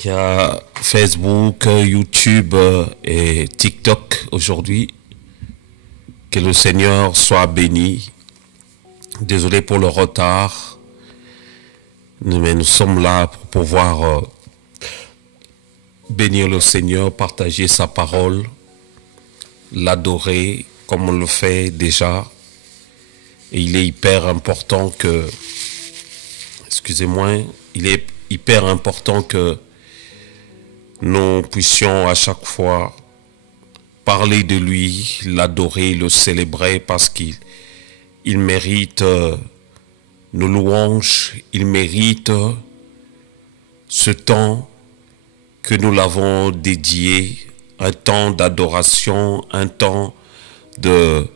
Il y a Facebook, YouTube et TikTok aujourd'hui. Que le Seigneur soit béni. Désolé pour le retard. Mais nous sommes là pour pouvoir bénir le Seigneur, partager sa parole, l'adorer comme on le fait déjà. Et il est hyper important que, excusez-moi, il est hyper important que nous puissions à chaque fois parler de lui, l'adorer, le célébrer parce qu'il mérite nos louanges, il mérite ce temps que nous l'avons dédié, un temps d'adoration, un temps de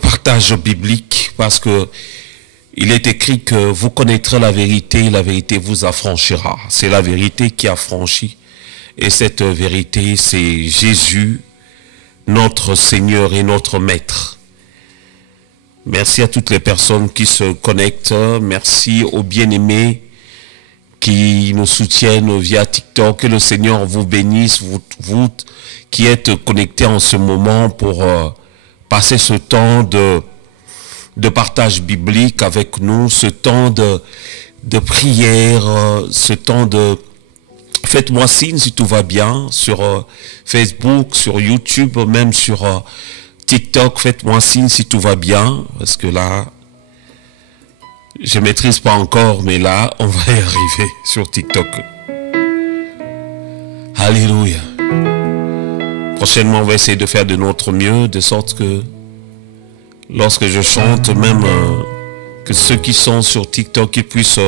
partage biblique, parce que il est écrit que vous connaîtrez la vérité vous affranchira. C'est la vérité qui affranchit. Et cette vérité, c'est Jésus, notre Seigneur et notre Maître. Merci à toutes les personnes qui se connectent. Merci aux bien-aimés qui nous soutiennent via TikTok. Que le Seigneur vous bénisse, vous qui êtes connectés en ce moment pour passer ce temps de partage biblique avec nous, ce temps de prière, ce temps de... Faites-moi signe si tout va bien sur Facebook, sur YouTube, même sur TikTok. Faites-moi signe si tout va bien, parce que là, je ne maîtrise pas encore, mais là, on va y arriver sur TikTok. Alléluia. Prochainement, on va essayer de faire de notre mieux, de sorte que lorsque je chante, même que ceux qui sont sur TikTok ils puissent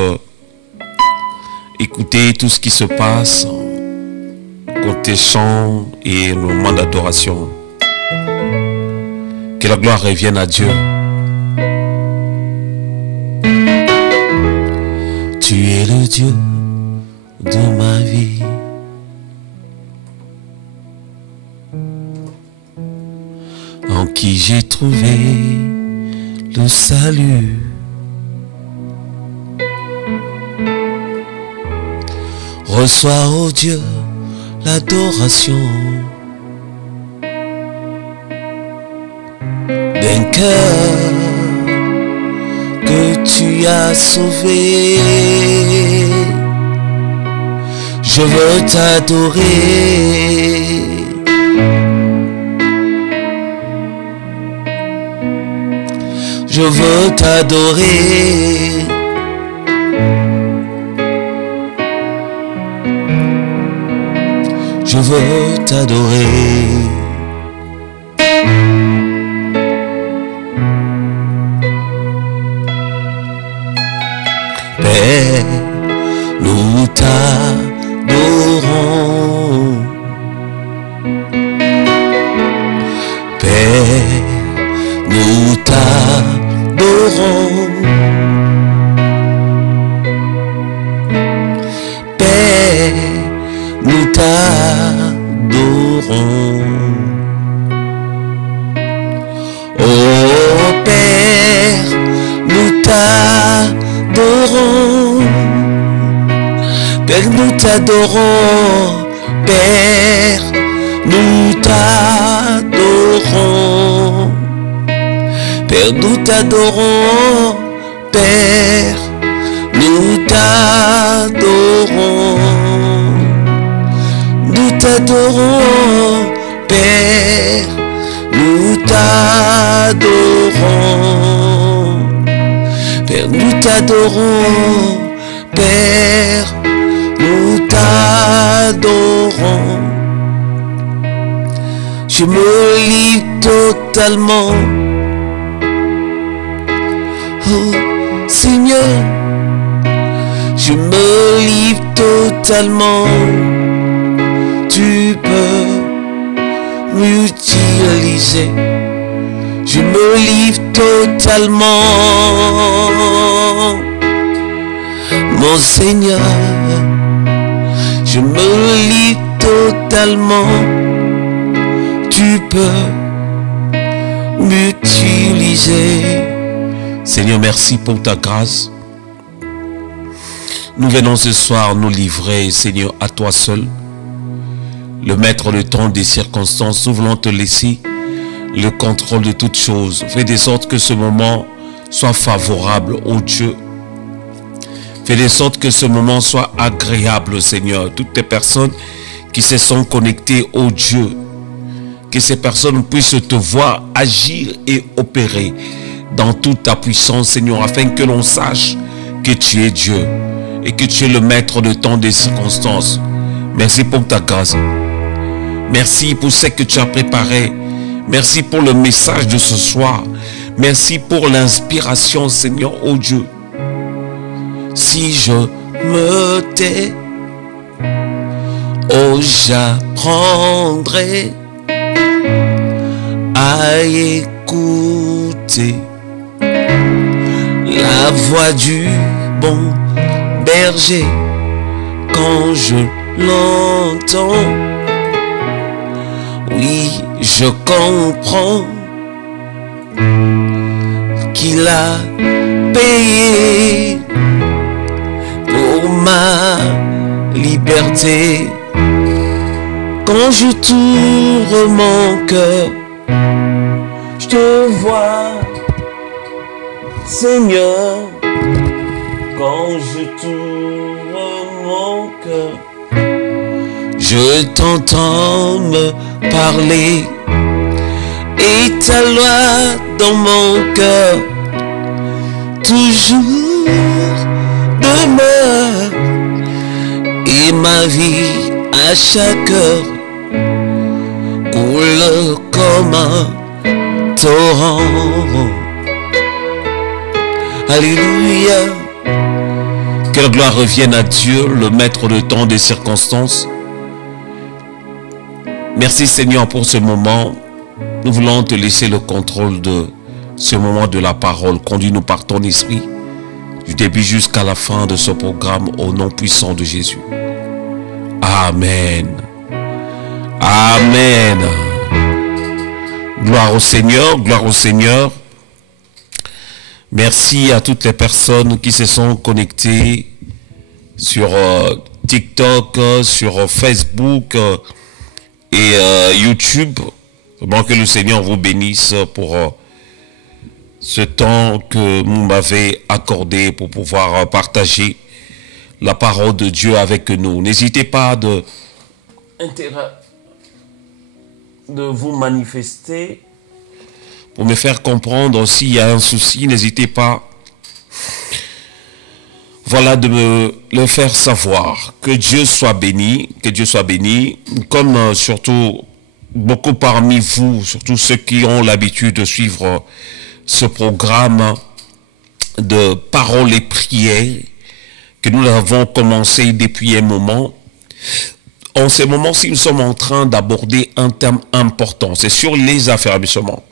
écouter tout ce qui se passe, côté chant et le moment d'adoration. Que la gloire revienne à Dieu. Tu es le Dieu de ma vie. En qui j'ai trouvé le salut. Reçois, ô Dieu, l'adoration d'un cœur que tu as sauvé. Je veux t'adorer. Je veux t'adorer. Je veux t'adorer. Père, nous t'adorons. Père, nous t'adorons. Père, nous t'adorons. Oh Père, nous t'adorons. Père, nous t'adorons. Père, nous t'adorons. Père, nous t'adorons. Père, nous t'adorons. Nous t'adorons, Père, nous t'adorons. Père, nous t'adorons. Père, nous t'adorons. Je me livre totalement. Oh Seigneur, je me livre totalement. Tu peux m'utiliser. Je me livre totalement. Mon Seigneur, je me livre totalement. Tu peux m'utiliser. Seigneur, merci pour ta grâce. Nous venons ce soir nous livrer, Seigneur, à toi seul, le maître de temps des circonstances. Nous voulons te laisser le contrôle de toutes choses. Fais de sorte que ce moment soit favorable, ô Dieu. Fais de sorte que ce moment soit agréable, Seigneur. Toutes les personnes qui se sont connectées, ô Dieu, que ces personnes puissent te voir agir et opérer dans toute ta puissance, Seigneur, afin que l'on sache que tu es Dieu et que tu es le maître de temps des circonstances. Merci pour ta grâce. Merci pour ce que tu as préparé. Merci pour le message de ce soir. Merci pour l'inspiration, Seigneur, ô Dieu. Si je me tais, oh, j'apprendrai à écouter la voix du bon berger. Quand je l'entends, oui, je comprends qu'il a payé pour ma liberté. Quand je tourne mon cœur, je te vois, Seigneur. Quand je tourne mon cœur, je t'entends me parler, et ta loi dans mon cœur toujours demeure, et ma vie à chaque heure coule comme un torrent. Alléluia. Que la gloire revienne à Dieu, le maître de temps des circonstances. Merci Seigneur pour ce moment. Nous voulons te laisser le contrôle de ce moment de la parole. Conduis-nous par ton esprit, du début jusqu'à la fin de ce programme, au nom puissant de Jésus. Amen. Amen. Gloire au Seigneur, gloire au Seigneur. Merci à toutes les personnes qui se sont connectées sur TikTok, sur Facebook et YouTube. Vraiment que le Seigneur vous bénisse pour ce temps que vous m'avez accordé pour pouvoir partager la parole de Dieu avec nous. N'hésitez pas de vous manifester pour me faire comprendre s'il y a un souci. N'hésitez pas, voilà, de me le faire savoir. Que Dieu soit béni, que Dieu soit béni, comme surtout beaucoup parmi vous, surtout ceux qui ont l'habitude de suivre ce programme de paroles et prières que nous avons commencé depuis un moment. En ce moment-ci, nous sommes en train d'aborder un thème important, c'est sur les affermissements.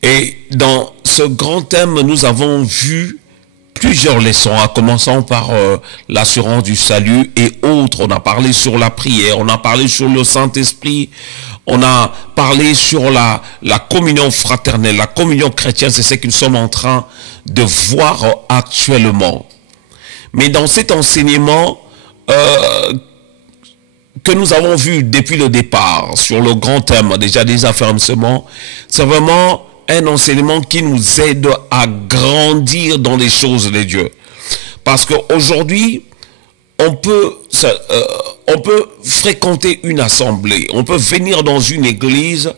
Et dans ce grand thème, nous avons vu plusieurs leçons, en commençant par l'assurance du salut et autres. On a parlé sur la prière, on a parlé sur le Saint-Esprit, on a parlé sur la communion fraternelle, la communion chrétienne. C'est ce que nous sommes en train de voir actuellement. Mais dans cet enseignement que nous avons vu depuis le départ, sur le grand thème déjà des affermissements, c'est vraiment un enseignement qui nous aide à grandir dans les choses de Dieu. Parce qu'aujourd'hui, on peut fréquenter une assemblée, on peut venir dans une église,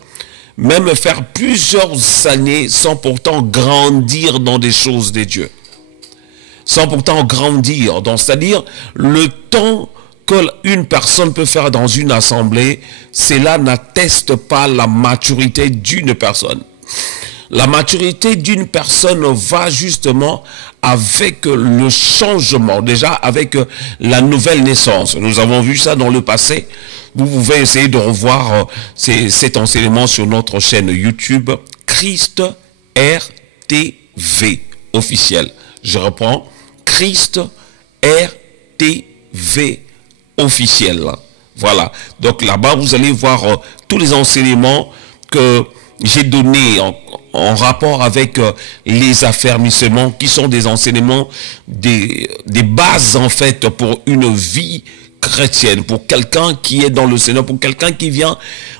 même faire plusieurs années sans pourtant grandir dans des choses de Dieu. Sans pourtant grandir, c'est-à-dire le temps qu'une personne peut faire dans une assemblée, cela n'atteste pas la maturité d'une personne. La maturité d'une personne va justement avec le changement, déjà avec la nouvelle naissance. Nous avons vu ça dans le passé. Vous pouvez essayer de revoir cet enseignement sur notre chaîne YouTube, Christ RTV officiel. Je reprends, Christ RTV officiel. Voilà. Donc là-bas, vous allez voir tous les enseignements que j'ai donné en rapport avec les affermissements qui sont des enseignements, des bases en fait pour une vie chrétienne, pour quelqu'un qui est dans le Seigneur, pour quelqu'un qui vient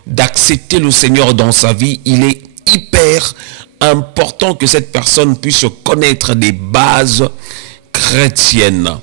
d'accepter le Seigneur dans sa vie. Il est hyper important que cette personne puisse connaître des bases chrétiennes.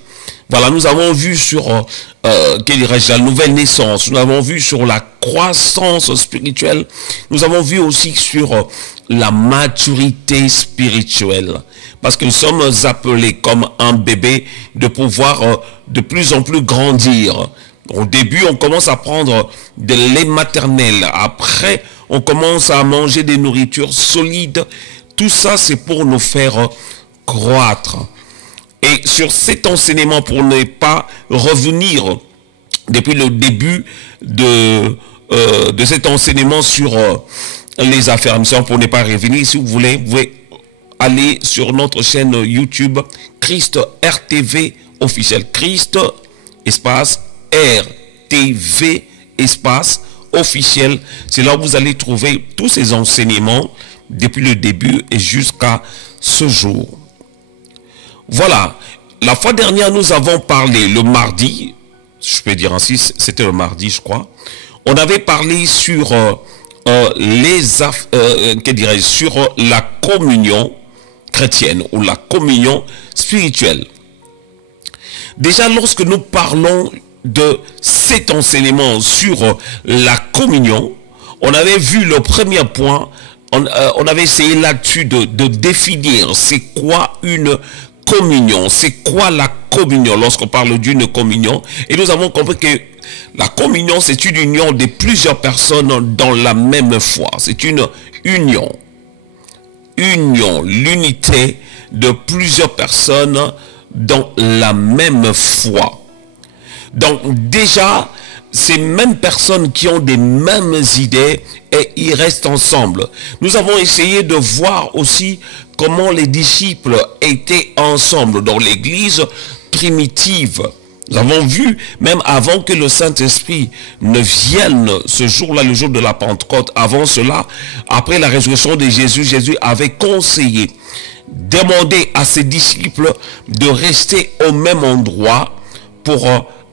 Voilà, nous avons vu sur la nouvelle naissance, nous avons vu sur la croissance spirituelle, nous avons vu aussi sur la maturité spirituelle. Parce que nous sommes appelés comme un bébé de pouvoir de plus en plus grandir. Au début, on commence à prendre de lait maternel. Après, on commence à manger des nourritures solides. Tout ça, c'est pour nous faire croître. Et sur cet enseignement, pour ne pas revenir depuis le début de cet enseignement sur les affirmations, pour ne pas revenir, si vous voulez, vous pouvez aller sur notre chaîne YouTube Christ RTV officiel. Christ espace RTV espace officiel. C'est là où vous allez trouver tous ces enseignements depuis le début et jusqu'à ce jour. Voilà, la fois dernière, nous avons parlé le mardi, je peux dire ainsi, c'était le mardi, je crois. On avait parlé sur sur la communion chrétienne ou la communion spirituelle. Déjà, lorsque nous parlons de cet enseignement sur la communion, on avait vu le premier point, on avait essayé là-dessus de définir c'est quoi une communion, c'est quoi la communion lorsqu'on parle d'une communion. Et nous avons compris que la communion, c'est une union de plusieurs personnes dans la même foi. C'est une union. L'unité de plusieurs personnes dans la même foi. Donc déjà, ces mêmes personnes qui ont des mêmes idées et ils restent ensemble. Nous avons essayé de voir aussi comment les disciples étaient ensemble dans l'église primitive. Nous avons vu, même avant que le Saint-Esprit ne vienne ce jour-là, le jour de la Pentecôte, avant cela, après la résurrection de Jésus, Jésus avait conseillé, demandé à ses disciples de rester au même endroit pour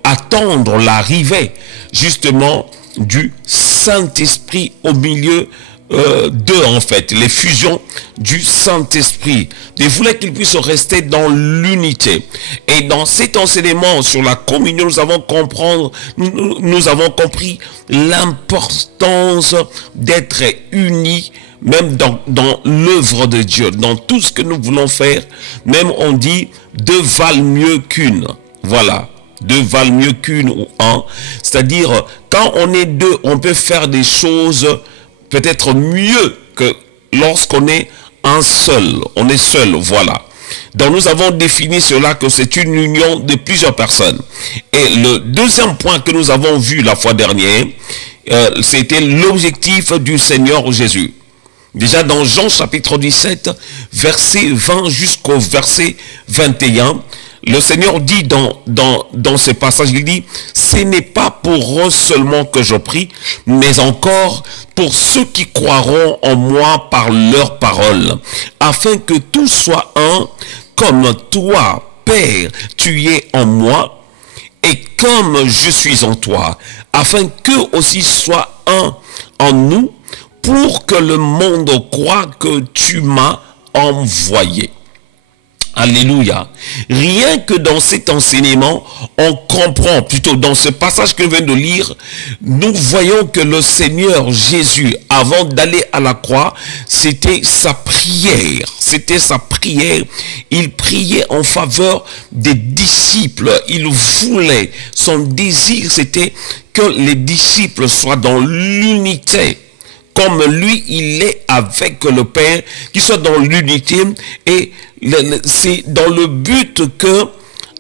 attendre l'arrivée justement du Saint-Esprit au milieu d'eux, en fait, les fusions du Saint-Esprit. Il voulait qu'ils puissent rester dans l'unité. Et dans cet enseignement sur la communion, nous avons compris l'importance d'être unis, même dans l'œuvre de Dieu, dans tout ce que nous voulons faire. Même on dit deux valent mieux qu'une. Voilà. Deux valent mieux qu'une ou un. C'est-à-dire, quand on est deux, on peut faire des choses peut-être mieux que lorsqu'on est un seul. On est seul, voilà. Donc nous avons défini cela que c'est une union de plusieurs personnes. Et le deuxième point que nous avons vu la fois dernière, c'était l'objectif du Seigneur Jésus. Déjà dans Jean chapitre 17, verset 20 jusqu'au verset 21, le Seigneur dit dans ce passage, il dit, ce n'est pas pour eux seulement que je prie, mais encore pour ceux qui croiront en moi par leur parole, afin que tout soit un, comme toi, Père, tu es en moi, et comme je suis en toi, afin qu'eux aussi soient un en nous, pour que le monde croie que tu m'as envoyé. Alléluia. Rien que dans cet enseignement, on comprend, plutôt dans ce passage que je viens de lire, nous voyons que le Seigneur Jésus, avant d'aller à la croix, c'était sa prière. C'était sa prière. Il priait en faveur des disciples. Il voulait, son désir, c'était que les disciples soient dans l'unité. Comme lui, il est avec le Père, qui soit dans l'unité, et c'est dans le but que,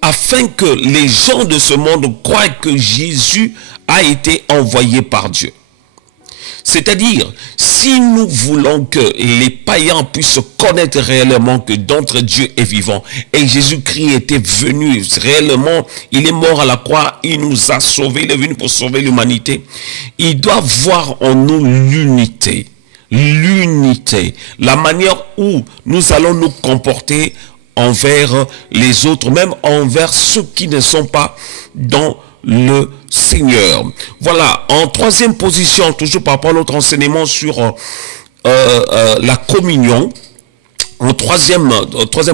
afin que les gens de ce monde croient que Jésus a été envoyé par Dieu. C'est-à-dire, si nous voulons que les païens puissent connaître réellement que notre Dieu est vivant et Jésus-Christ était venu réellement, il est mort à la croix, il nous a sauvés, il est venu pour sauver l'humanité, ils doivent voir en nous l'unité. l'unité, la manière où nous allons nous comporter envers les autres, même envers ceux qui ne sont pas dans le Seigneur. Voilà, en troisième position, toujours par rapport à notre enseignement sur la communion, en troisième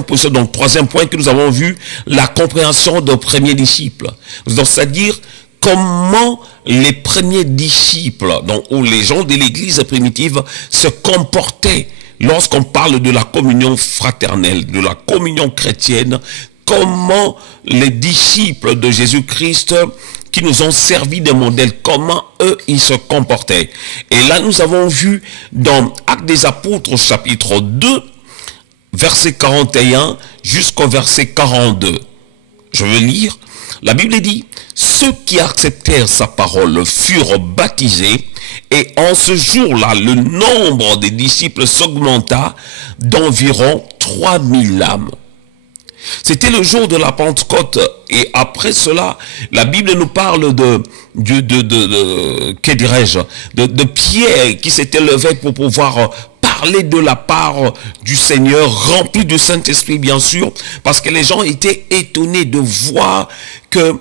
position, donc troisième point que nous avons vu, la compréhension des premiers disciples. Donc, c'est-à-dire comment les premiers disciples, donc, ou les gens de l'église primitive se comportaient lorsqu'on parle de la communion fraternelle, de la communion chrétienne, comment les disciples de Jésus-Christ qui nous ont servi de modèle, comment eux ils se comportaient. Et là nous avons vu dans Actes des Apôtres chapitre 2, verset 41 jusqu'au verset 42. Je veux lire. La Bible dit, ceux qui acceptèrent sa parole furent baptisés, et en ce jour-là, le nombre des disciples s'augmenta d'environ 3000 âmes. C'était le jour de la Pentecôte, et après cela, la Bible nous parle de Pierre qui s'était levé pour pouvoir parler de la part du Seigneur, rempli du Saint-Esprit bien sûr, parce que les gens étaient étonnés de voir que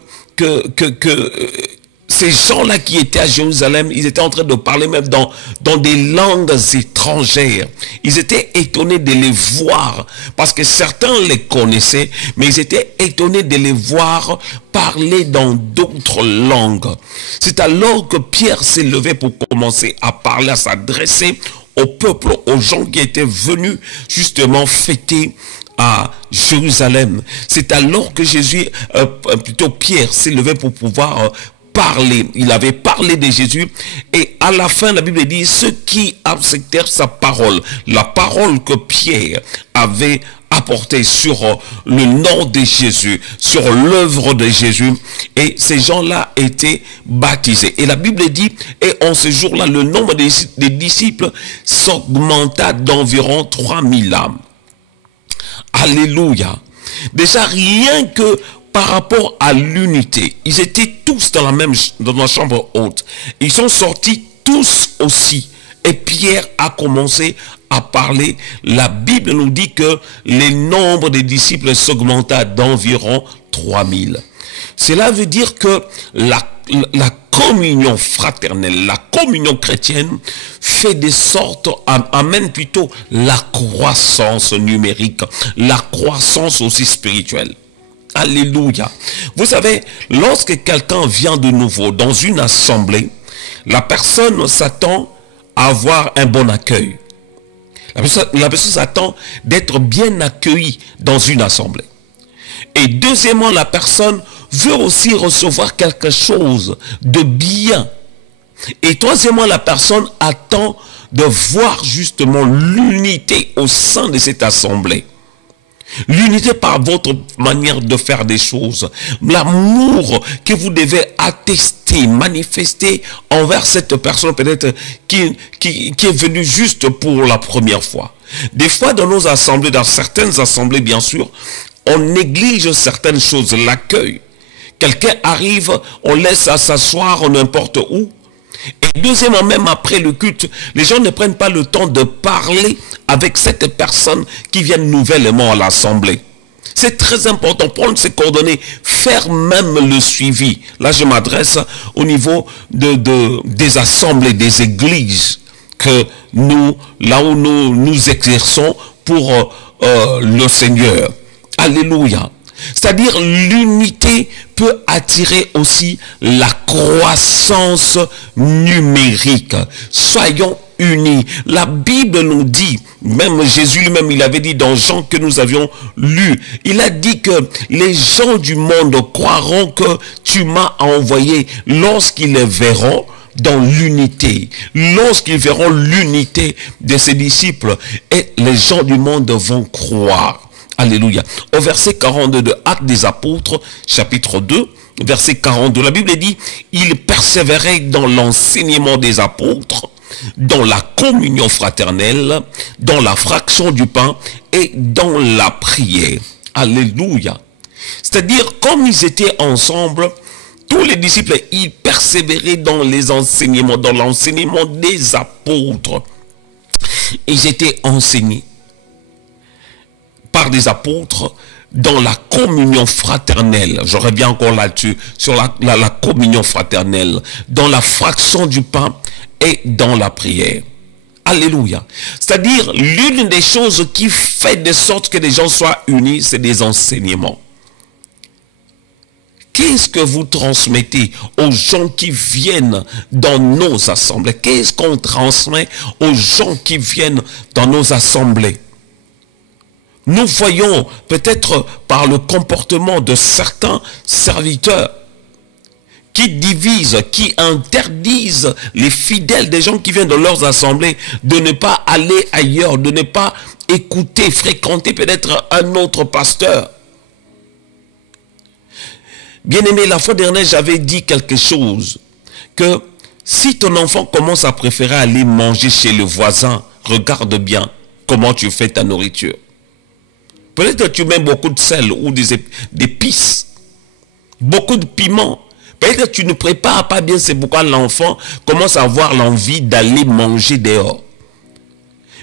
ces gens-là qui étaient à Jérusalem, ils étaient en train de parler même dans des langues étrangères. Ils étaient étonnés de les voir, parce que certains les connaissaient, mais ils étaient étonnés de les voir parler dans d'autres langues. C'est alors que Pierre s'est levé pour commencer à parler, à s'adresser au peuple, aux gens qui étaient venus justement fêter à Jérusalem. C'est alors que Pierre s'est levé pour pouvoir parler. Il avait parlé de Jésus, et à la fin la Bible dit ceux qui acceptèrent sa parole, la parole que Pierre avait apportée sur le nom de Jésus, sur l'œuvre de Jésus, et ces gens-là étaient baptisés. Et la Bible dit, et en ce jour-là, le nombre des disciples s'augmenta d'environ 3000 âmes. Alléluia. Déjà, rien que par rapport à l'unité, ils étaient tous dans la chambre haute. Ils sont sortis tous aussi. Et Pierre a commencé à parler. La Bible nous dit que les nombres des disciples s'augmenta d'environ 3000. Cela veut dire que la communion fraternelle, la communion chrétienne fait de sorte, amène plutôt la croissance numérique, la croissance aussi spirituelle. Alléluia. Vous savez, lorsque quelqu'un vient de nouveau dans une assemblée, la personne s'attend à avoir un bon accueil. La personne s'attend d'être bien accueillie dans une assemblée. Et deuxièmement, la personne veut aussi recevoir quelque chose de bien. Et troisièmement, la personne attend de voir justement l'unité au sein de cette assemblée. L'unité par votre manière de faire des choses. L'amour que vous devez attester, manifester envers cette personne peut-être qui est venue juste pour la première fois. Des fois dans nos assemblées, dans certaines assemblées bien sûr, on néglige certaines choses, l'accueil. Quelqu'un arrive, on laisse à s'asseoir n'importe où. Et deuxièmement, même après le culte, les gens ne prennent pas le temps de parler avec cette personne qui vient nouvellement à l'assemblée. C'est très important, prendre ses coordonnées, faire même le suivi. Là, je m'adresse au niveau des assemblées, des églises que là où nous exerçons pour le Seigneur. Alléluia. C'est-à-dire l'unité peut attirer aussi la croissance numérique. Soyons unis. La Bible nous dit, même Jésus lui-même, il avait dit dans Jean que nous avions lu, il a dit que les gens du monde croiront que tu m'as envoyé lorsqu'ils les verront dans l'unité. Lorsqu'ils verront l'unité de ses disciples, et les gens du monde vont croire. Alléluia. Au verset 42 de Actes des Apôtres, chapitre 2, verset 42, la Bible dit, ils persévéraient dans l'enseignement des apôtres, dans la communion fraternelle, dans la fraction du pain et dans la prière. Alléluia. C'est-à-dire, comme ils étaient ensemble, tous les disciples, ils persévéraient dans les enseignements, dans l'enseignement des apôtres. Ils étaient enseignés par des apôtres dans la communion fraternelle. Je reviens encore là-dessus, sur la communion fraternelle, dans la fraction du pain et dans la prière. Alléluia. C'est-à-dire, l'une des choses qui fait de sorte que les gens soient unis, c'est des enseignements. Qu'est-ce que vous transmettez aux gens qui viennent dans nos assemblées? Qu'est-ce qu'on transmet aux gens qui viennent dans nos assemblées? Nous voyons peut-être par le comportement de certains serviteurs qui divisent, qui interdisent les fidèles des gens qui viennent dans leurs assemblées de ne pas aller ailleurs, de ne pas écouter, fréquenter peut-être un autre pasteur. Bien-aimé, la fois dernière, j'avais dit quelque chose, que si ton enfant commence à préférer aller manger chez le voisin, regarde bien comment tu fais ta nourriture. Peut-être que tu mets beaucoup de sel ou des épices, beaucoup de piment. Peut-être que tu ne prépares pas bien, c'est pourquoi l'enfant commence à avoir l'envie d'aller manger dehors.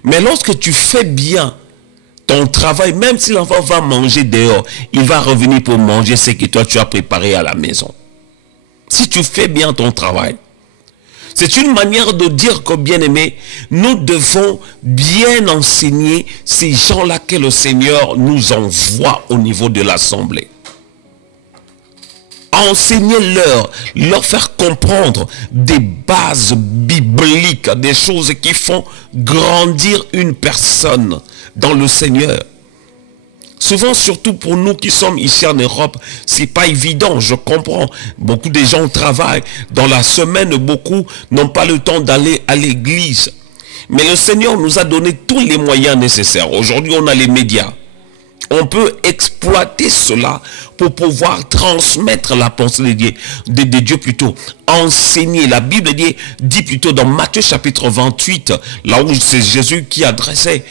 Mais lorsque tu fais bien ton travail, même si l'enfant va manger dehors, il va revenir pour manger ce que toi tu as préparé à la maison. Si tu fais bien ton travail. C'est une manière de dire que, bien aimé, nous devons bien enseigner ces gens-là que le Seigneur nous envoie au niveau de l'assemblée. Enseignez-leur, leur faire comprendre des bases bibliques, des choses qui font grandir une personne dans le Seigneur. Souvent, surtout pour nous qui sommes ici en Europe, c'est pas évident, je comprends. Beaucoup de gens travaillent. Dans la semaine, beaucoup n'ont pas le temps d'aller à l'église. Mais le Seigneur nous a donné tous les moyens nécessaires. Aujourd'hui, on a les médias. On peut exploiter cela pour pouvoir transmettre la pensée de Dieu plutôt. Enseigner. La Bible dit plutôt dans Matthieu chapitre 28, là où c'est Jésus qui adressait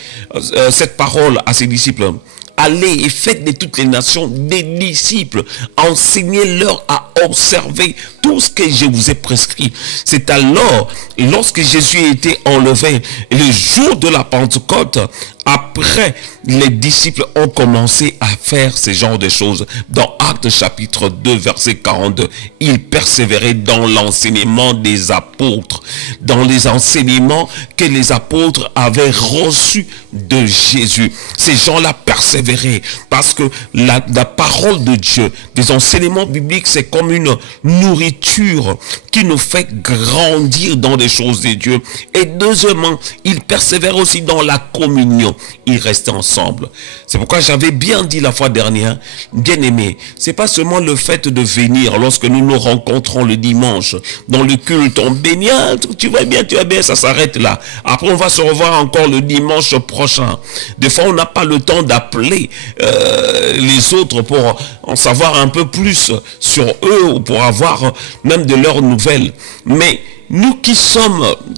cette parole à ses disciples. Allez et faites de toutes les nations des disciples. Enseignez-leur à observer tout ce que je vous ai prescrit. C'est alors, lorsque Jésus a été enlevé, le jour de la Pentecôte, après, les disciples ont commencé à faire ce genre de choses. Dans Actes chapitre 2, verset 42, ils persévéraient dans l'enseignement des apôtres, dans les enseignements que les apôtres avaient reçus de Jésus. Ces gens-là persévéraient parce que la parole de Dieu, des enseignements bibliques, c'est comme une nourriture qui nous fait grandir dans des choses de Dieu. Et deuxièmement, ils persévèrent aussi dans la communion. Ils restaient ensemble. C'est pourquoi j'avais bien dit la fois dernière, bien aimé, c'est pas seulement le fait de venir lorsque nous nous rencontrons le dimanche dans le culte, on bénit, tu vas bien, ça s'arrête là. Après on va se revoir encore le dimanche prochain. Des fois on n'a pas le temps d'appeler les autres pour en savoir un peu plus sur eux ou pour avoir même de leurs nouvelles. Mais nous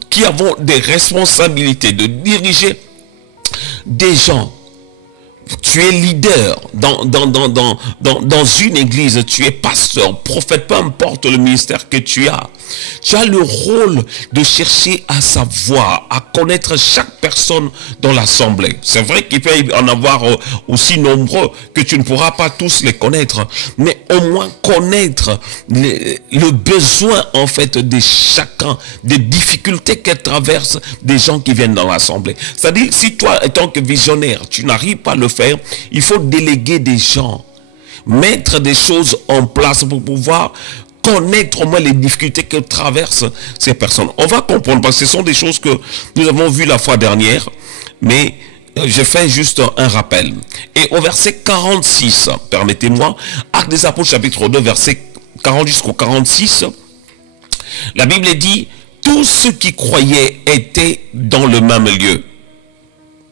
qui avons des responsabilités de diriger des gens, tu es leader dans une église, tu es pasteur, prophète, peu importe le ministère que tu as le rôle de chercher à savoir, à connaître chaque personne dans l'assemblée. C'est vrai qu'il peut y en avoir aussi nombreux que tu ne pourras pas tous les connaître, mais au moins connaître le besoin en fait de chacun, des difficultés qu'elles traversent des gens qui viennent dans l'assemblée. C'est-à-dire, si toi, étant que visionnaire, tu n'arrives pas à le faire, il faut déléguer des gens, mettre des choses en place pour pouvoir connaître au moins les difficultés que traversent ces personnes. On va comprendre, parce que ce sont des choses que nous avons vues la fois dernière, mais je fais juste un rappel. Et au verset 46, permettez-moi, Actes des Apôtres chapitre 2, verset 40 jusqu'au 46, la Bible dit, tous ceux qui croyaient étaient dans le même lieu.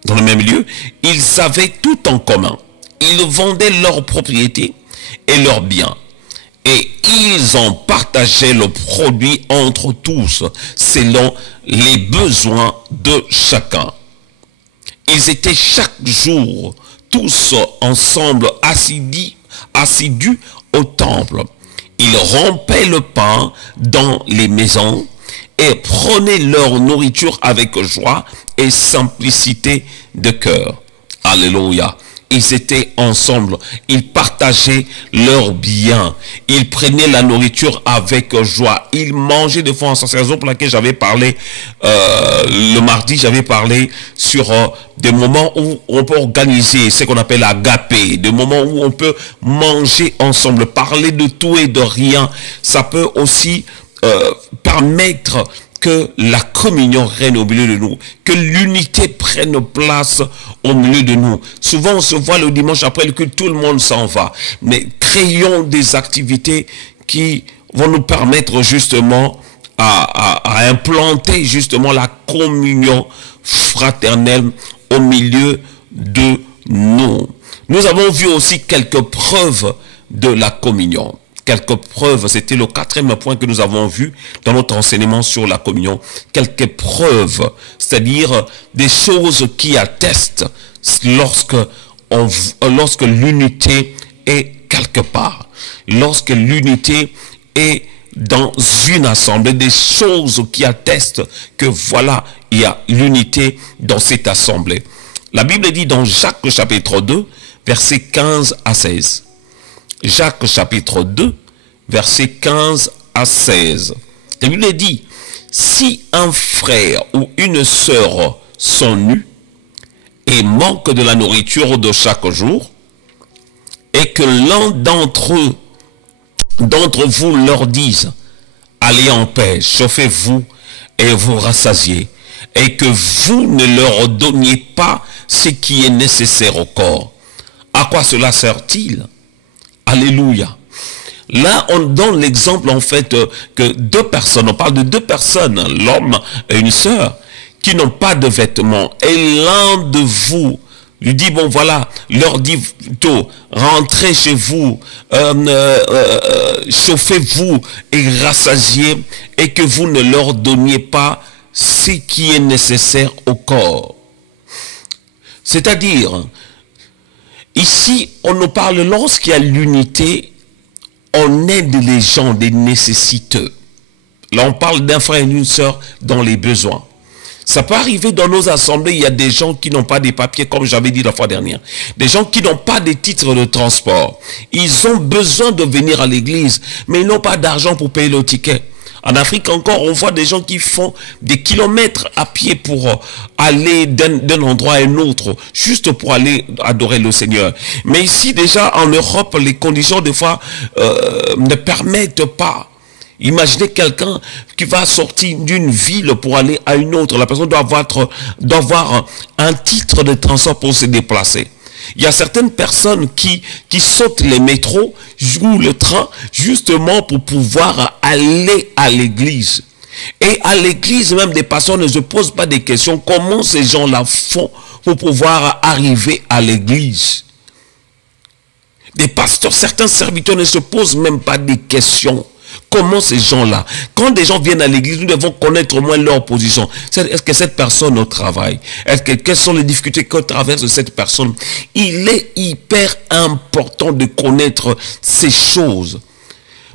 Dans le même lieu, ils avaient tout en commun. Ils vendaient leurs propriétés et leurs biens. Et ils en partageaient le produit entre tous, selon les besoins de chacun. Ils étaient chaque jour, tous ensemble, assidus au temple. Ils rompaient le pain dans les maisons et prenaient leur nourriture avec joie et simplicité de cœur. Alléluia. Ils étaient ensemble, ils partageaient leurs biens, ils prenaient la nourriture avec joie, ils mangeaient de faim. C'est la raison pour laquelle j'avais parlé le mardi, j'avais parlé sur des moments où on peut organiser ce qu'on appelle agapé, des moments où on peut manger ensemble, parler de tout et de rien. Ça peut aussi permettre que la communion règne au milieu de nous, que l'unité prenne place au milieu de nous. Souvent, on se voit le dimanche après le culte, tout le monde s'en va. Mais créons des activités qui vont nous permettre justement à implanter justement la communion fraternelle au milieu de nous. Nous avons vu aussi quelques preuves de la communion. Quelques preuves, c'était le 4e point que nous avons vu dans notre enseignement sur la communion. Quelques preuves, c'est-à-dire des choses qui attestent lorsque l'unité est quelque part. Lorsque l'unité est dans une assemblée, des choses qui attestent que voilà, il y a l'unité dans cette assemblée. La Bible dit dans Jacques chapitre 2, versets 15 à 16. Jacques chapitre 2, versets 15 à 16. La Bible dit, si un frère ou une sœur sont nus et manquent de la nourriture de chaque jour, et que l'un d'entre vous leur dise, allez en paix, chauffez-vous et vous rassasiez, et que vous ne leur donniez pas ce qui est nécessaire au corps, à quoi cela sert-il? Alléluia. Là, on donne l'exemple en fait que deux personnes, on parle de deux personnes, l'homme et une sœur, qui n'ont pas de vêtements. Et l'un de vous lui dit, bon voilà, leur dit plutôt, rentrez chez vous, chauffez-vous et rassasiez, et que vous ne leur donniez pas ce qui est nécessaire au corps. C'est-à-dire, ici, on nous parle lorsqu'il y a l'unité, on aide les gens, des nécessiteux. Là, on parle d'un frère et d'une sœur dans les besoins. Ça peut arriver dans nos assemblées, il y a des gens qui n'ont pas des papiers, comme j'avais dit la fois dernière. Des gens qui n'ont pas des titres de transport. Ils ont besoin de venir à l'église, mais ils n'ont pas d'argent pour payer le ticket. En Afrique encore, on voit des gens qui font des kilomètres à pied pour aller d'un endroit à un autre, juste pour aller adorer le Seigneur. Mais ici, déjà, en Europe, les conditions, des fois, ne permettent pas. Imaginez quelqu'un qui va sortir d'une ville pour aller à une autre. La personne doit avoir un titre de transport pour se déplacer. Il y a certaines personnes qui sautent les métros ou le train justement pour pouvoir aller à l'église. Et à l'église, même des pasteurs ne se posent pas des questions. Comment ces gens-là font pour pouvoir arriver à l'église? Des pasteurs, certains serviteurs ne se posent même pas des questions. Comment ces gens-là, quand des gens viennent à l'église, nous devons connaître au moins leur position. Est-ce que cette personne au travail, quelles sont les difficultés que traverse cette personne? Il est hyper important de connaître ces choses.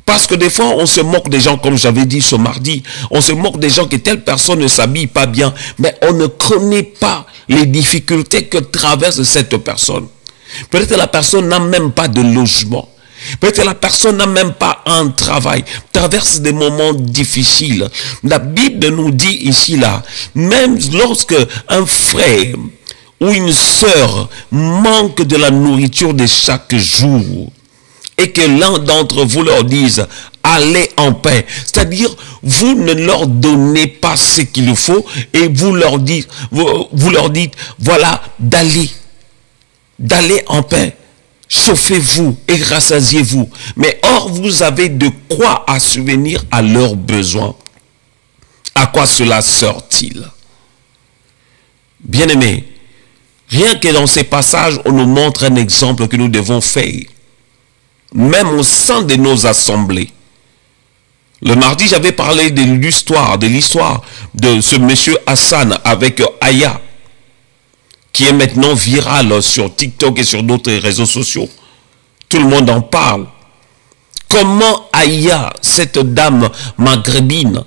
Parce que des fois, on se moque des gens, comme j'avais dit ce mardi, on se moque des gens que telle personne ne s'habille pas bien, mais on ne connaît pas les difficultés que traverse cette personne. Peut-être la personne n'a même pas de logement. Peut-être la personne n'a même pas un travail, traverse des moments difficiles. La Bible nous dit ici là, même lorsque un frère ou une sœur manque de la nourriture de chaque jour, et que l'un d'entre vous leur dise, allez en paix. C'est-à-dire, vous ne leur donnez pas ce qu'il faut, et vous leur dites, voilà, d'aller en paix. Chauffez-vous et rassasiez-vous. Mais or, vous avez de quoi à subvenir à leurs besoins. À quoi cela sert-il? Bien-aimés, rien que dans ces passages, on nous montre un exemple que nous devons faire. Même au sein de nos assemblées. Le mardi, j'avais parlé de l'histoire de ce monsieur Hassan avec Aya, qui est maintenant viral sur TikTok et sur d'autres réseaux sociaux. Tout le monde en parle. Comment Aya, cette dame maghrébine,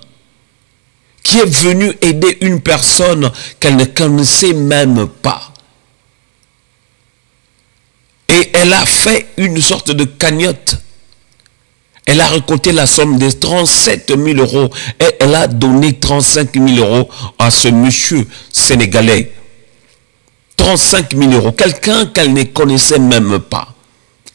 qui est venue aider une personne qu'elle ne connaissait même pas. Et elle a fait une sorte de cagnotte. Elle a récolté la somme de 37 000 euros et elle a donné 35 000 euros à ce monsieur sénégalais. 35 000 euros, quelqu'un qu'elle ne connaissait même pas.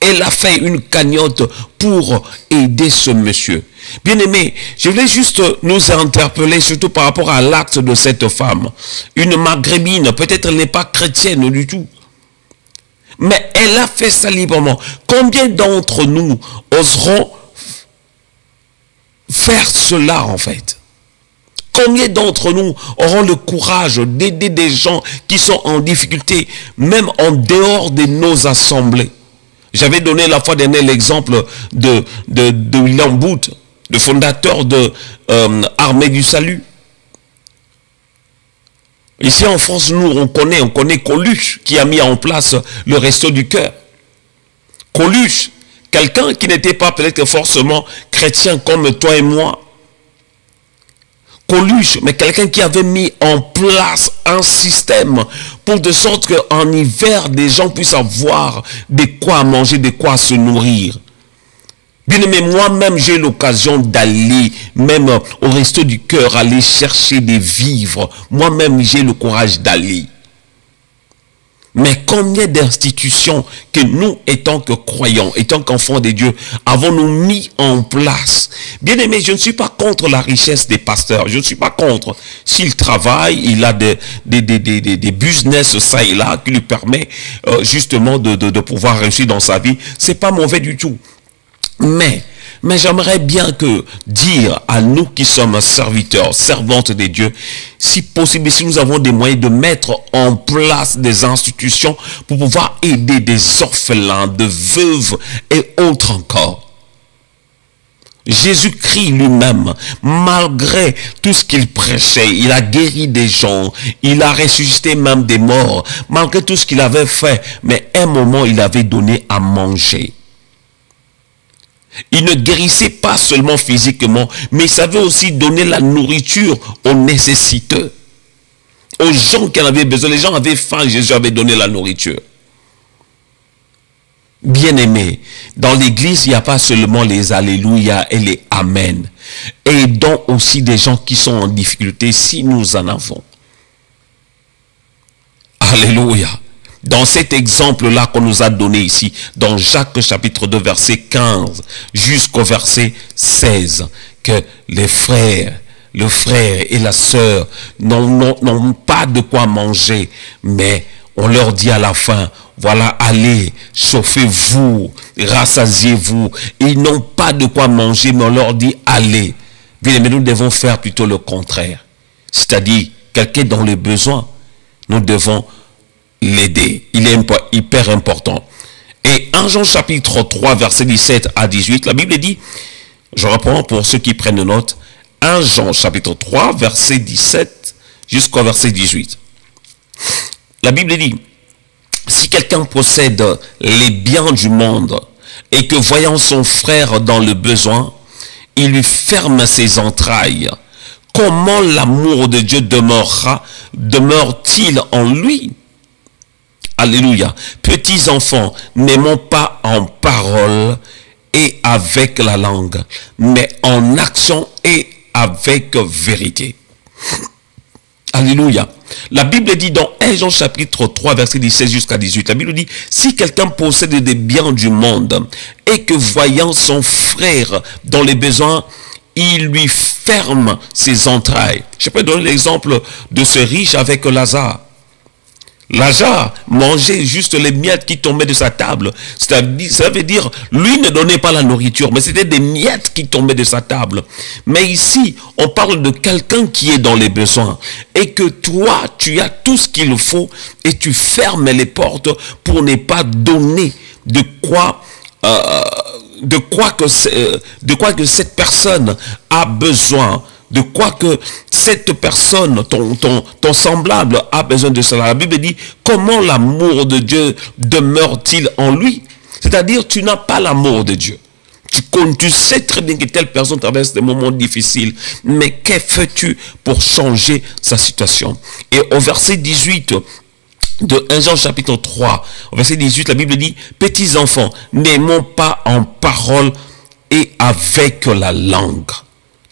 Elle a fait une cagnotte pour aider ce monsieur. Bien aimé, je voulais juste nous interpeller, surtout par rapport à l'acte de cette femme. Une maghrébine, peut-être elle n'est pas chrétienne du tout. Mais elle a fait ça librement. Combien d'entre nous oseront faire cela en fait? Combien d'entre nous auront le courage d'aider des gens qui sont en difficulté, même en dehors de nos assemblées? J'avais donné la fois dernière l'exemple de William Booth, le fondateur de Armée du Salut. Ici en France, nous, on connaît Coluche qui a mis en place le Resto du Cœur. Coluche, quelqu'un qui n'était pas peut-être forcément chrétien comme toi et moi. Coluche, mais quelqu'un qui avait mis en place un système pour de sorte qu'en hiver, des gens puissent avoir de quoi manger, de quoi se nourrir. Bien aimé, moi-même, j'ai l'occasion d'aller, même au Resto du Cœur, aller chercher des vivres. Moi-même, j'ai le courage d'aller. Mais combien d'institutions que nous, étant que croyants, étant qu'enfants de Dieu, avons-nous mis en place? Bien aimé, je ne suis pas contre la richesse des pasteurs. Je ne suis pas contre. S'il travaille, il a des business ça et là qui lui permet justement de pouvoir réussir dans sa vie. C'est pas mauvais du tout. Mais j'aimerais bien que dire à nous qui sommes serviteurs, servantes de Dieu, si possible, si nous avons des moyens de mettre en place des institutions pour pouvoir aider des orphelins, de veuves et autres encore. Jésus-Christ lui-même, malgré tout ce qu'il prêchait, il a guéri des gens, il a ressuscité même des morts, malgré tout ce qu'il avait fait, mais à un moment, il avait donné à manger. Il ne guérissait pas seulement physiquement, mais il savait aussi donner la nourriture aux nécessiteux, aux gens qui en avaient besoin. Les gens avaient faim, Jésus avait donné la nourriture. Bien-aimés, dans l'église, il n'y a pas seulement les alléluia et les amen. Aidons aussi des gens qui sont en difficulté si nous en avons. Alléluia. Dans cet exemple-là qu'on nous a donné ici, dans Jacques chapitre 2, verset 15, jusqu'au verset 16, que les frères, le frère et la sœur n'ont pas de quoi manger, mais on leur dit à la fin, voilà, allez, chauffez-vous, rassasiez-vous. Ils n'ont pas de quoi manger, mais on leur dit, allez. Mais nous devons faire plutôt le contraire. C'est-à-dire, quelqu'un dans le besoin, nous devons l'aider. Il est hyper important. Et en Jean chapitre 3, verset 17 à 18, la Bible dit, je reprends pour ceux qui prennent note, 1 Jean chapitre 3, verset 17 jusqu'au verset 18. La Bible dit, si quelqu'un possède les biens du monde et que voyant son frère dans le besoin, il lui ferme ses entrailles, comment l'amour de Dieu demeure-t-il en lui? Alléluia. Petits enfants, n'aimons pas en parole et avec la langue, mais en action et avec vérité. Alléluia. La Bible dit dans 1 Jean chapitre 3, verset 16 jusqu'à 18, la Bible dit, si quelqu'un possède des biens du monde et que voyant son frère dans les besoins, il lui ferme ses entrailles. Je peux donner l'exemple de ce riche avec Lazare. Lazare mangeait juste les miettes qui tombaient de sa table. Ça veut dire, lui ne donnait pas la nourriture, mais c'était des miettes qui tombaient de sa table. Mais ici, on parle de quelqu'un qui est dans les besoins. Et que toi, tu as tout ce qu'il faut et tu fermes les portes pour ne pas donner de quoi que cette personne a besoin. De quoi que cette personne, ton semblable a besoin de cela. La Bible dit, comment l'amour de Dieu demeure-t-il en lui? C'est-à-dire, tu n'as pas l'amour de Dieu. Tu sais très bien que telle personne traverse des moments difficiles. Mais que fais-tu pour changer sa situation? Et au verset 18 de 1 Jean chapitre 3, au verset 18, la Bible dit, petits enfants, n'aimons pas en parole et avec la langue.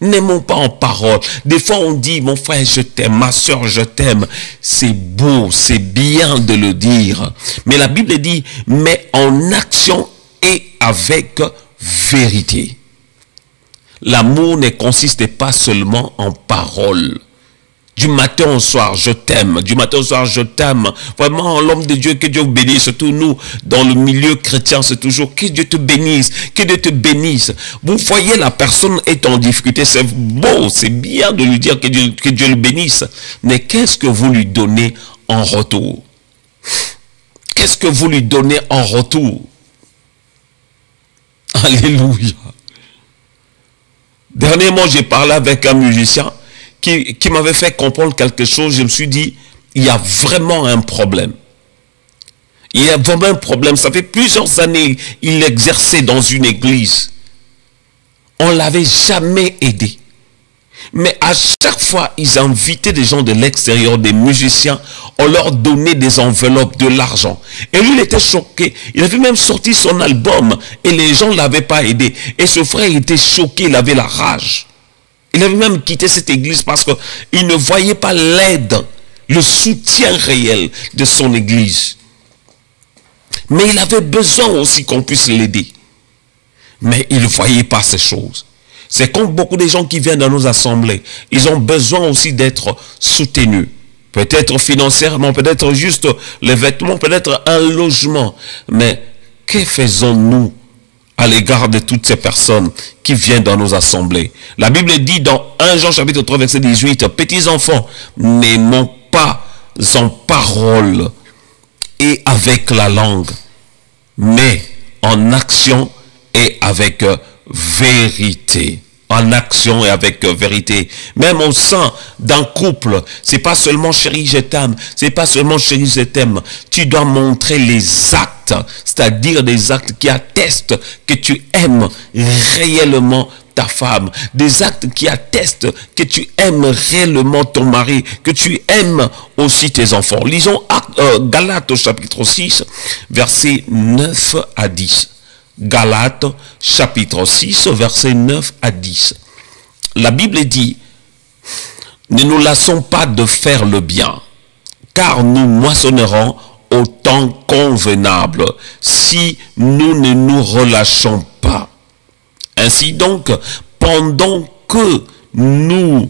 N'aimons pas en parole. Des fois on dit, mon frère je t'aime, ma soeur je t'aime. C'est beau, c'est bien de le dire. Mais la Bible dit, mais en action et avec vérité. L'amour ne consiste pas seulement en parole. Du matin au soir, je t'aime. Du matin au soir, je t'aime. Vraiment, l'homme de Dieu, que Dieu vous bénisse. Surtout nous, dans le milieu chrétien, c'est toujours que Dieu te bénisse. Que Dieu te bénisse. Vous voyez, la personne est en difficulté. C'est beau, c'est bien de lui dire que Dieu le bénisse. Mais qu'est-ce que vous lui donnez en retour? Qu'est-ce que vous lui donnez en retour? Alléluia. Dernièrement, j'ai parlé avec un musicien qui m'avait fait comprendre quelque chose. Je me suis dit, il y a vraiment un problème. Il y a vraiment un problème. Ça fait plusieurs années, il exerçait dans une église. On ne l'avait jamais aidé. Mais à chaque fois, ils invitaient des gens de l'extérieur, des musiciens. On leur donnait des enveloppes, de l'argent. Et lui, il était choqué. Il avait même sorti son album et les gens ne l'avaient pas aidé. Et ce frère, il était choqué, il avait la rage. Il avait même quitté cette église parce qu'il ne voyait pas l'aide, le soutien réel de son église. Mais il avait besoin aussi qu'on puisse l'aider. Mais il ne voyait pas ces choses. C'est comme beaucoup de gens qui viennent dans nos assemblées. Ils ont besoin aussi d'être soutenus. Peut-être financièrement, peut-être juste les vêtements, peut-être un logement. Mais que faisons-nous à l'égard de toutes ces personnes qui viennent dans nos assemblées? La Bible dit dans 1 Jean chapitre 3 verset 18, petits enfants, n'aimons pas en parole et avec la langue, mais en action et avec vérité. En action et avec vérité. Même au sein d'un couple, c'est pas seulement chérie je t'aime, c'est pas seulement chérie je t'aime. Tu dois montrer les actes, c'est-à-dire des actes qui attestent que tu aimes réellement ta femme, des actes qui attestent que tu aimes réellement ton mari, que tu aimes aussi tes enfants. Lisons Galates au chapitre 6, versets 9 à 10. Galates chapitre 6 versets 9 à 10. La Bible dit, ne nous lassons pas de faire le bien, car nous moissonnerons au temps convenable si nous ne nous relâchons pas. Ainsi donc, pendant que nous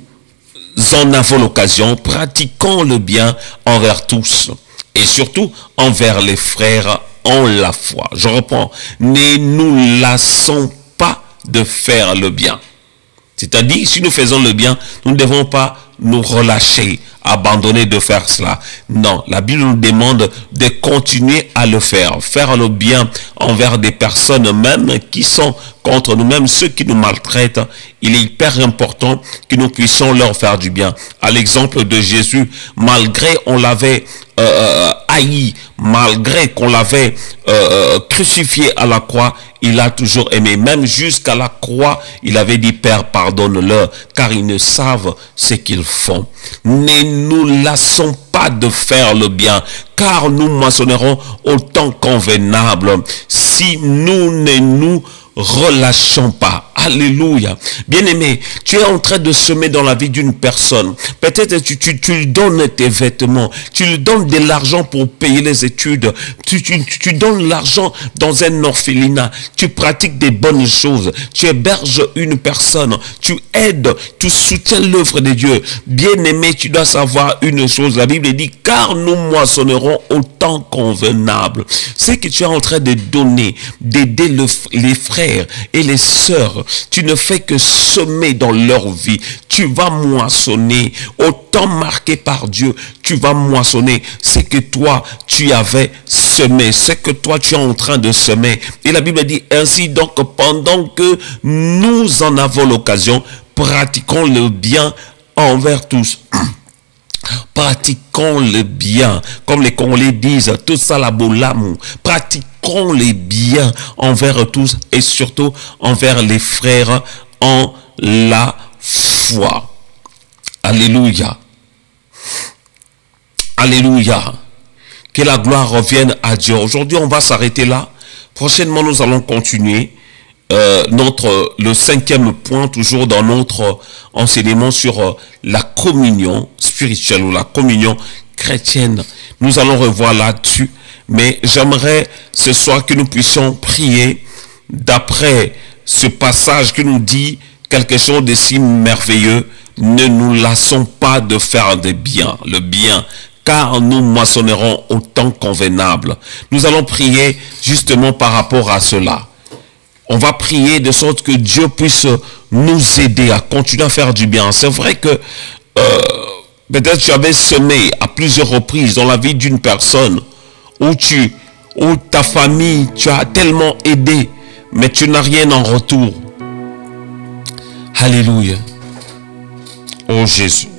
en avons l'occasion, pratiquons le bien envers tous et surtout envers les frères en la foi. Je reprends. Ne nous lassons pas de faire le bien. C'est-à-dire, si nous faisons le bien, nous ne devons pas nous relâcher, abandonner de faire cela. Non, la Bible nous demande de continuer à le faire. Faire le bien envers des personnes même qui sont contre nous-mêmes, ceux qui nous maltraitent. Il est hyper important que nous puissions leur faire du bien. À l'exemple de Jésus, malgré on l'avait haï, malgré qu'on l'avait crucifié à la croix, il a toujours aimé. Même jusqu'à la croix, il avait dit, Père, pardonne-leur, car ils ne savent ce qu'ils font. Ne nous lassons pas de faire le bien, car nous moissonnerons au temps convenable si nous ne nous relâchons pas. Alléluia. Bien-aimé, tu es en train de semer dans la vie d'une personne. Peut-être tu lui donnes tes vêtements, tu lui donnes de l'argent pour payer les études, tu donnes l'argent dans un orphelinat, tu pratiques des bonnes choses, tu héberges une personne, tu aides, tu soutiens l'œuvre de Dieu. Bien-aimé, tu dois savoir une chose. La Bible dit, car nous moissonnerons au temps convenable. C'est que tu es en train de donner, d'aider les frères et les sœurs. Tu ne fais que semer dans leur vie. Tu vas moissonner. Au temps marqué par Dieu, tu vas moissonner ce que toi, tu avais semé. Ce que toi, tu es en train de semer. Et la Bible dit ainsi, donc, pendant que nous en avons l'occasion, pratiquons le bien envers tous. Pratiquons le bien, comme les Congolais disent, tout ça la bolamu. Pratiquons pratiquons les biens envers tous et surtout envers les frères en la foi. Alléluia. Alléluia. Que la gloire revienne à Dieu. Aujourd'hui, on va s'arrêter là. Prochainement, nous allons continuer le 5e point, toujours dans notre enseignement sur la communion spirituelle ou la communion chrétienne. Nous allons revoir là-dessus. Mais j'aimerais ce soir que nous puissions prier d'après ce passage qui nous dit quelque chose de si merveilleux. Ne nous lassons pas de faire le bien, car nous moissonnerons au temps convenable. Nous allons prier justement par rapport à cela. On va prier de sorte que Dieu puisse nous aider à continuer à faire du bien. C'est vrai que peut-être tu avais semé à plusieurs reprises dans la vie d'une personne où ta famille, tu as tellement aidé, mais tu n'as rien en retour. Alléluia. Oh Jésus.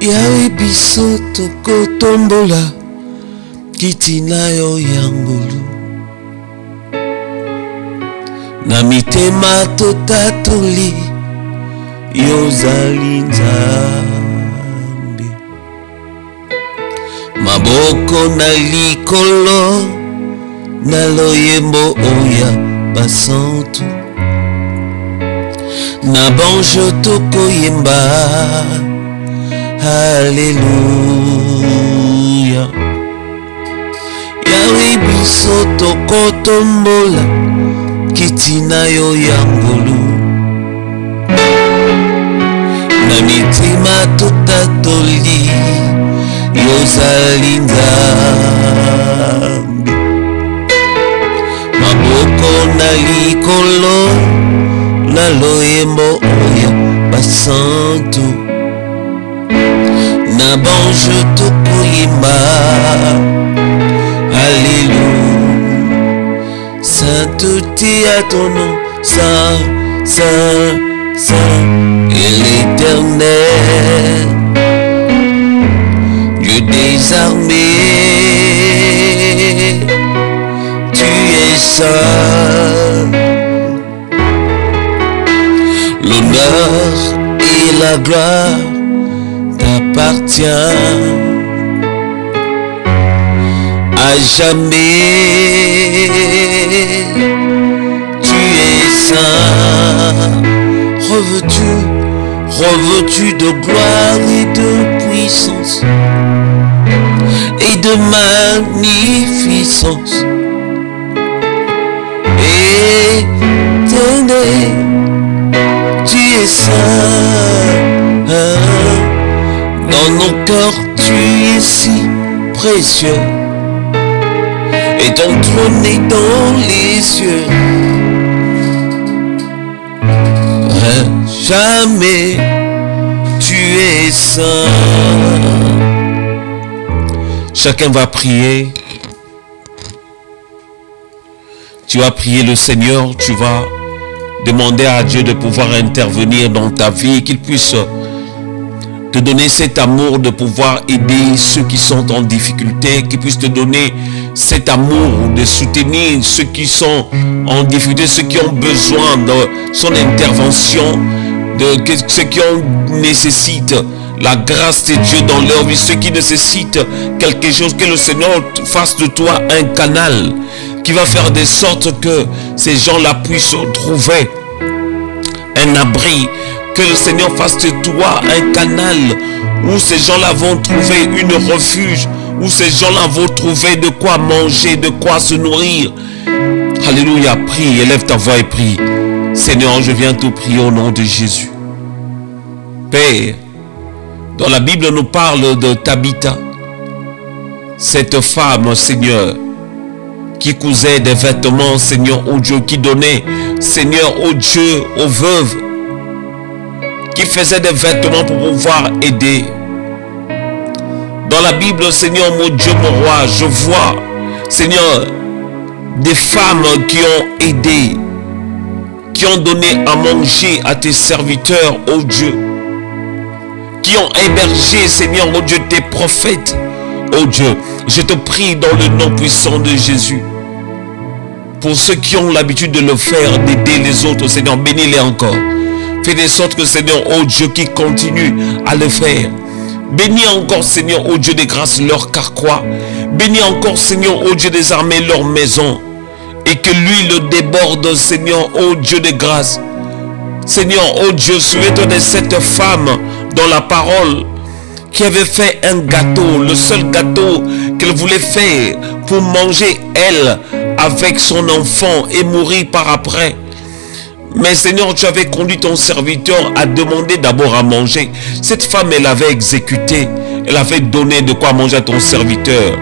Yawe biso tokotombola kiti na yo ya ngolu na mitema totatoli yozali Nzambe maboko na likolo na loyembo oya basantu na banjo tokoyemba Alléluia. Yawe biso tokotombola kiti na yo ya ngolu na mitima totatoli yozali Nzambe maboko na likolo na loyembo oya basantu na banjo tokoyemba Alléluia. Sainteté à ton nom, Saint, Saint, Saint et l'Éternel, Dieu des armées, tu es saint. L'honneur et la gloire t'appartient à jamais. Tu es saint, revêtu de gloire et de puissance et de magnificence. Éternel, tu es saint. Dans nos cœurs, tu es si précieux et ton trône est dans les cieux. Jamais tu es saint. Chacun va prier. Tu vas prier le Seigneur, tu vas demander à Dieu de pouvoir intervenir dans ta vie, qu'il puisse te donner cet amour de pouvoir aider ceux qui sont en difficulté, qu'il puisse te donner cet amour de soutenir ceux qui sont en difficulté, ceux qui ont besoin de son intervention, ceux qui nécessitent la grâce de Dieu dans leur vie, ceux qui nécessitent quelque chose, que le Seigneur fasse de toi un canal qui va faire de sorte que ces gens-là puissent trouver un abri, que le Seigneur fasse de toi un canal où ces gens-là vont trouver une refuge, où ces gens-là vont trouver de quoi manger, de quoi se nourrir. Alléluia, prie, élève ta voix et prie. Seigneur, je viens te prier au nom de Jésus. Père, dans la Bible nous parle de Tabitha, cette femme, Seigneur, qui cousait des vêtements, Seigneur, au Dieu, qui donnait, Seigneur, au Dieu, aux veuves, qui faisait des vêtements pour pouvoir aider. Dans la Bible, Seigneur, mon Dieu, mon roi, je vois, Seigneur, des femmes qui ont aidé, qui ont donné à manger à tes serviteurs, oh Dieu, qui ont hébergé, Seigneur, oh Dieu, tes prophètes, oh Dieu. Je te prie dans le nom puissant de Jésus, pour ceux qui ont l'habitude de le faire, d'aider les autres, Seigneur, bénis-les encore. Fais de sorte que, Seigneur, oh Dieu, qui continue à le faire. Bénis encore, Seigneur, oh Dieu des grâces, leur carquois. Bénis encore, Seigneur, oh Dieu des armées, leur maison. Et que l'huile déborde, Seigneur, oh Dieu des grâces. Seigneur, oh Dieu, souviens-toi de cette femme dans la parole qui avait fait un gâteau, le seul gâteau qu'elle voulait faire pour manger, elle, avec son enfant et mourir par après. Mais Seigneur, tu avais conduit ton serviteur à demander d'abord à manger. Cette femme, elle avait exécuté, elle avait donné de quoi manger à ton serviteur.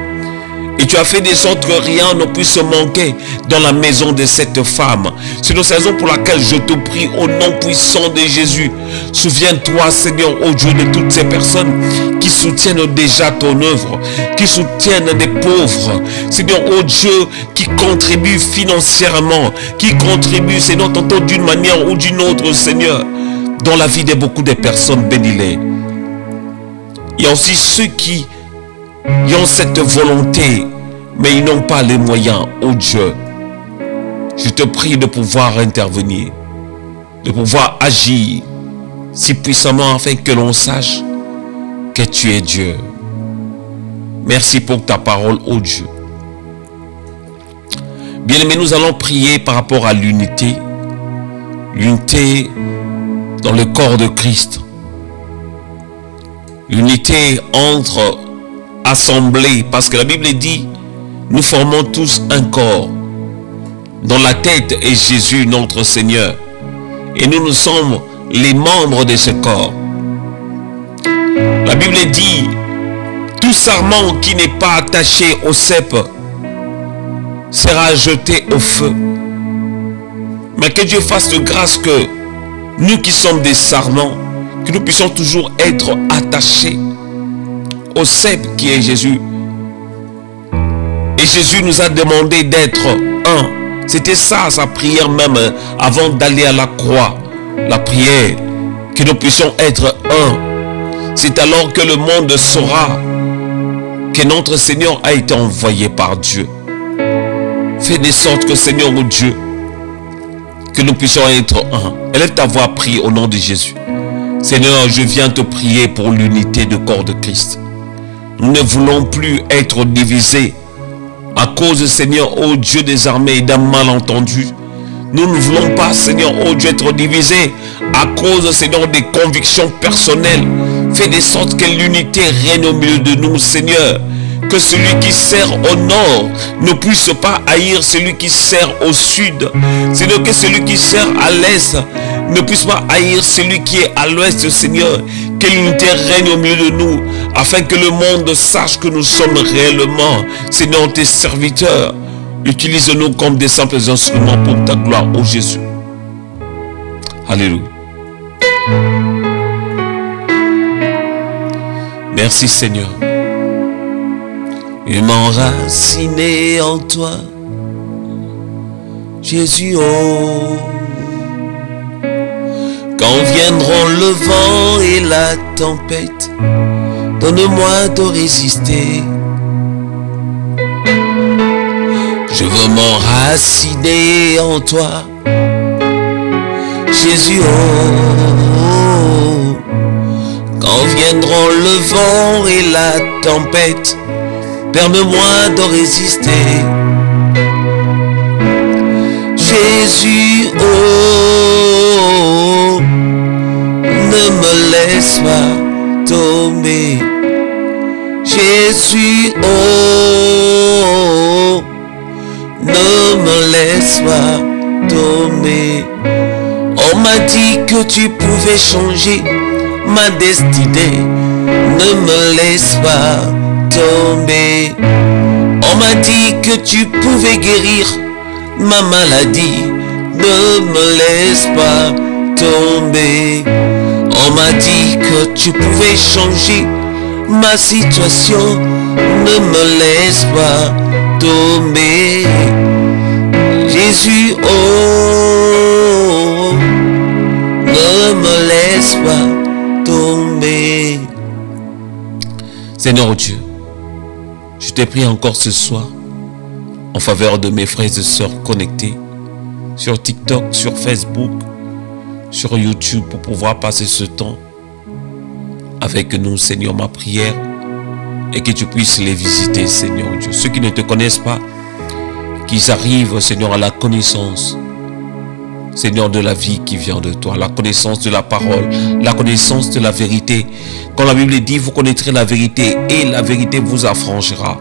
Et tu as fait de sorte que rien ne puisse manquer dans la maison de cette femme. C'est la raison pour laquelle je te prie au nom puissant de Jésus. Souviens-toi, Seigneur, oh Dieu, de toutes ces personnes qui soutiennent déjà ton œuvre, qui soutiennent des pauvres. Seigneur, oh Dieu, qui contribuent financièrement, qui contribuent, Seigneur, tantôt d'une manière ou d'une autre, Seigneur, dans la vie de beaucoup de personnes, bénis-les. Il y a aussi ceux qui ont cette volonté, mais ils n'ont pas les moyens, oh Dieu. Je te prie de pouvoir intervenir, de pouvoir agir si puissamment afin que l'on sache que tu es Dieu. Merci pour ta parole, oh Dieu. Bien-aimés, nous allons prier par rapport à l'unité. L'unité dans le corps de Christ. L'unité entre assemblés, parce que la Bible dit, nous formons tous un corps, dont la tête est Jésus notre Seigneur, et nous sommes les membres de ce corps. La Bible dit, tout sarment qui n'est pas attaché au cep sera jeté au feu. Mais que Dieu fasse de grâce que nous qui sommes des sarments, que nous puissions toujours être attachés au cep qui est Jésus. Et Jésus nous a demandé d'être un. C'était ça sa prière même avant d'aller à la croix. La prière, que nous puissions être un. C'est alors que le monde saura que notre Seigneur a été envoyé par Dieu. Fais de sorte que, Seigneur mon Dieu, que nous puissions être un. Élève ta voix, prie au nom de Jésus. Seigneur, je viens te prier pour l'unité du corps de Christ. Nous ne voulons plus être divisés à cause, Seigneur, ô Dieu des armées, d'un malentendu. Nous ne voulons pas, Seigneur, ô Dieu, être divisés à cause, Seigneur, des convictions personnelles. Fais de sorte que l'unité règne au milieu de nous, Seigneur. Que celui qui sert au nord ne puisse pas haïr celui qui sert au sud. Seigneur, que celui qui sert à l'est ne puisse pas haïr celui qui est à l'ouest, Seigneur. Que l'unité règne au milieu de nous, afin que le monde sache que nous sommes réellement, Seigneur, tes serviteurs. Utilise-nous comme des simples instruments pour ta gloire, ô Jésus. Alléluia. Merci, Seigneur. Et m'enraciner en toi, Jésus, oh. Quand viendront le vent et la tempête, donne-moi de résister. Je veux m'enraciner en toi, Jésus, oh. Quand viendront le vent et la tempête, permets-moi de résister. Jésus, oh, ne me laisse pas tomber. Jésus, oh, ne me laisse pas tomber. On m'a dit que tu pouvais changer ma destinée. Ne me laisse pas tomber. On m'a dit que tu pouvais guérir ma maladie. Ne me laisse pas tomber. On m'a dit que tu pouvais changer ma situation, ne me laisse pas tomber. Jésus, oh, ne me laisse pas tomber. Seigneur Dieu, je te prie encore ce soir en faveur de mes frères et sœurs connectés sur TikTok, sur Facebook, sur YouTube pour pouvoir passer ce temps avec nous, Seigneur. Ma prière est que tu puisses les visiter, Seigneur Dieu. Ceux qui ne te connaissent pas, qu'ils arrivent, Seigneur, à la connaissance, Seigneur, de la vie qui vient de toi, la connaissance de la parole, la connaissance de la vérité. Quand la Bible dit, vous connaîtrez la vérité et la vérité vous affranchira.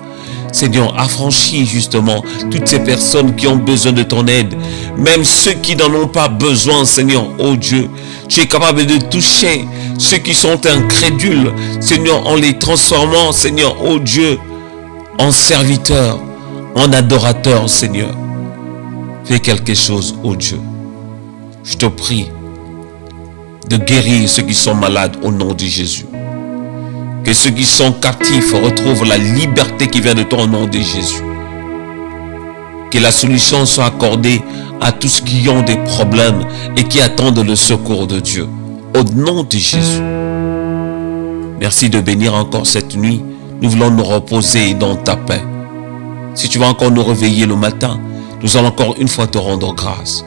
Seigneur, affranchis justement toutes ces personnes qui ont besoin de ton aide, même ceux qui n'en ont pas besoin, Seigneur, oh Dieu. Tu es capable de toucher ceux qui sont incrédules, Seigneur, en les transformant, Seigneur, oh Dieu, en serviteurs, en adorateurs, Seigneur. Fais quelque chose, oh Dieu. Je te prie de guérir ceux qui sont malades au nom de Jésus. Que ceux qui sont captifs retrouvent la liberté qui vient de toi au nom de Jésus. Que la solution soit accordée à tous ceux qui ont des problèmes et qui attendent le secours de Dieu. Au nom de Jésus. Merci de bénir encore cette nuit. Nous voulons nous reposer dans ta paix. Si tu vas encore nous réveiller le matin, nous allons encore une fois te rendre grâce.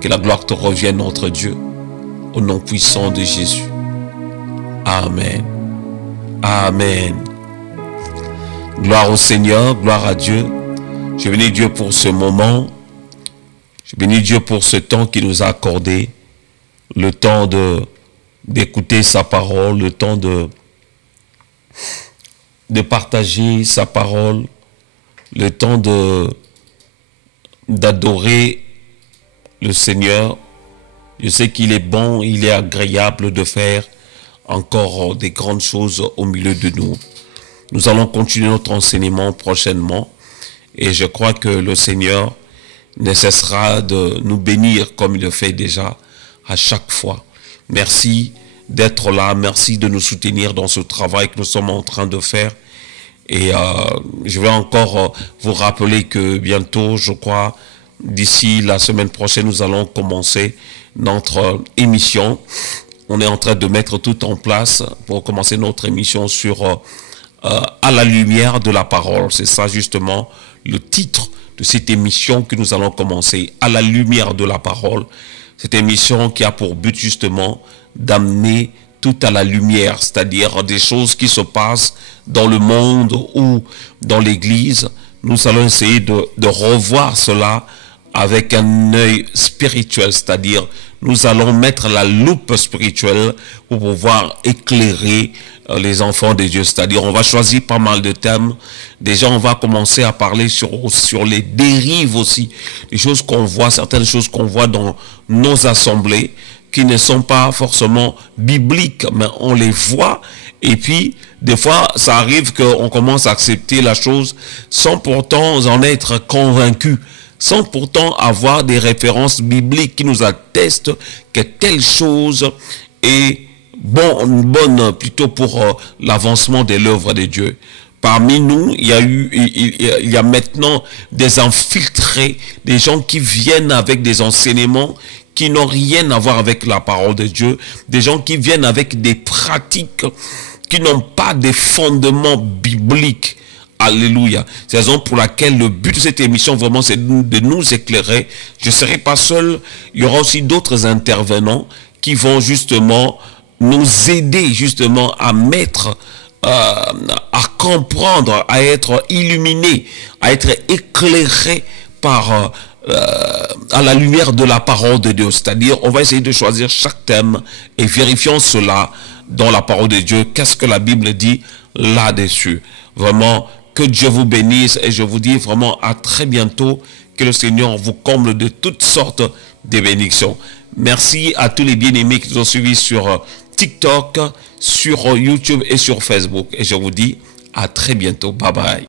Que la gloire te revienne, notre Dieu. Au nom puissant de Jésus. Amen. Amen. Gloire au Seigneur, gloire à Dieu. Je bénis Dieu pour ce moment. Je bénis Dieu pour ce temps qu'il nous a accordé. Le temps d'écouter sa parole, le temps de partager sa parole, le temps d'adorer le Seigneur. Je sais qu'il est bon, il est agréable de faire encore des grandes choses au milieu de nous. Nous allons continuer notre enseignement prochainement et je crois que le Seigneur ne cessera de nous bénir comme il le fait déjà à chaque fois. Merci d'être là, merci de nous soutenir dans ce travail que nous sommes en train de faire. Et je vais encore vous rappeler que bientôt, je crois, d'ici la semaine prochaine, nous allons commencer notre émission. On est en train de mettre tout en place pour commencer notre émission sur à la lumière de la parole. C'est ça justement le titre de cette émission que nous allons commencer, à la lumière de la parole. Cette émission qui a pour but justement d'amener tout à la lumière, c'est-à-dire des choses qui se passent dans le monde ou dans l'église. Nous allons essayer de revoir cela avec un œil spirituel, c'est-à-dire nous allons mettre la loupe spirituelle pour pouvoir éclairer les enfants de Dieu. C'est-à-dire on va choisir pas mal de thèmes. Déjà on va commencer à parler sur les dérives aussi, des choses qu'on voit, certaines choses qu'on voit dans nos assemblées qui ne sont pas forcément bibliques, mais on les voit. Et puis des fois ça arrive qu'on commence à accepter la chose sans pourtant en être convaincu, sans pourtant avoir des références bibliques qui nous attestent que telle chose est bonne plutôt pour l'avancement de l'œuvre de Dieu. Parmi nous, il y a maintenant des infiltrés, des gens qui viennent avec des enseignements qui n'ont rien à voir avec la parole de Dieu, des gens qui viennent avec des pratiques qui n'ont pas de fondements bibliques. Alléluia. C'est la raison pour laquelle le but de cette émission vraiment c'est de nous éclairer. Je ne serai pas seul, il y aura aussi d'autres intervenants qui vont justement nous aider justement à mettre, à comprendre, à être illuminés, à être éclairés par à la lumière de la parole de Dieu. C'est-à-dire on va essayer de choisir chaque thème et vérifions cela dans la parole de Dieu. Qu'est-ce que la Bible dit là-dessus? Vraiment, que Dieu vous bénisse et je vous dis vraiment à très bientôt. Que le Seigneur vous comble de toutes sortes de bénédictions. Merci à tous les bien-aimés qui nous ont suivis sur TikTok, sur YouTube et sur Facebook. Et je vous dis à très bientôt. Bye bye.